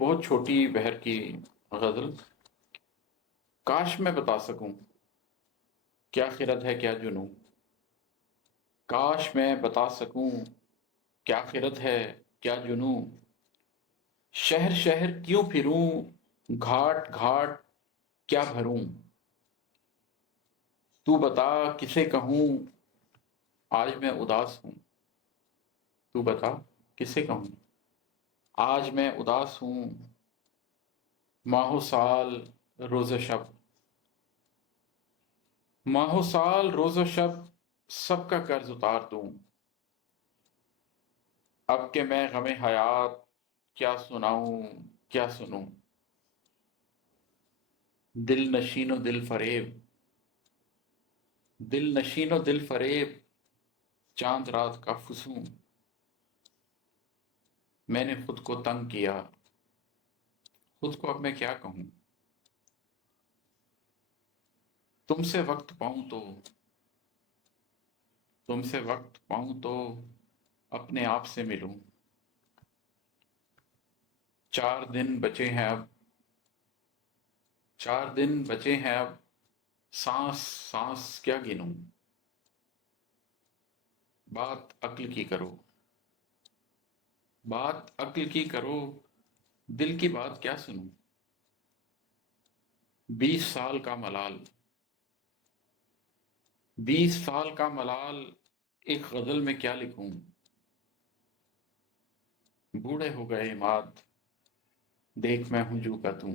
بہت چھوٹی بہر کی غزل۔ کاش میں بتا سکوں کیا خرد ہے کیا جنوں، کاش میں بتا سکوں کیا خرد ہے کیا جنوں، شہر شہر کیوں پھروں، گھاٹ گھاٹ کیا بھروں، تو بتا کسے کہوں آج میں اداس ہوں، تو بتا کسے کہوں آج میں اداس ہوں، ماہ و سال روز و شب، ماہ و سال روز و شب سب کا قرض اتار دوں، اب کہ میں غم حیات کیا سناؤں کیا سنوں، دل نشین و دل فریب، دل نشین و دل فریب چاند رات کا فسوں، میں نے خود کو تنگ کیا، خود کو اب میں کیا کہوں، تم سے وقت پاؤں تو، تم سے وقت پاؤں تو اپنے آپ سے ملوں، 4 دن بچے ہیں اب، 4 دن بچے ہیں اب، سانس سانس کیا گنوں، بات عقل کی کرو، بات عقل کی کرو، دل کی بات کیا سنوں، 20 سال کا ملال، 20 سال کا ملال ایک غزل میں کیا لکھوں، بوڑھے ہو گئے مات دیکھ میں ہوں جو کا توں،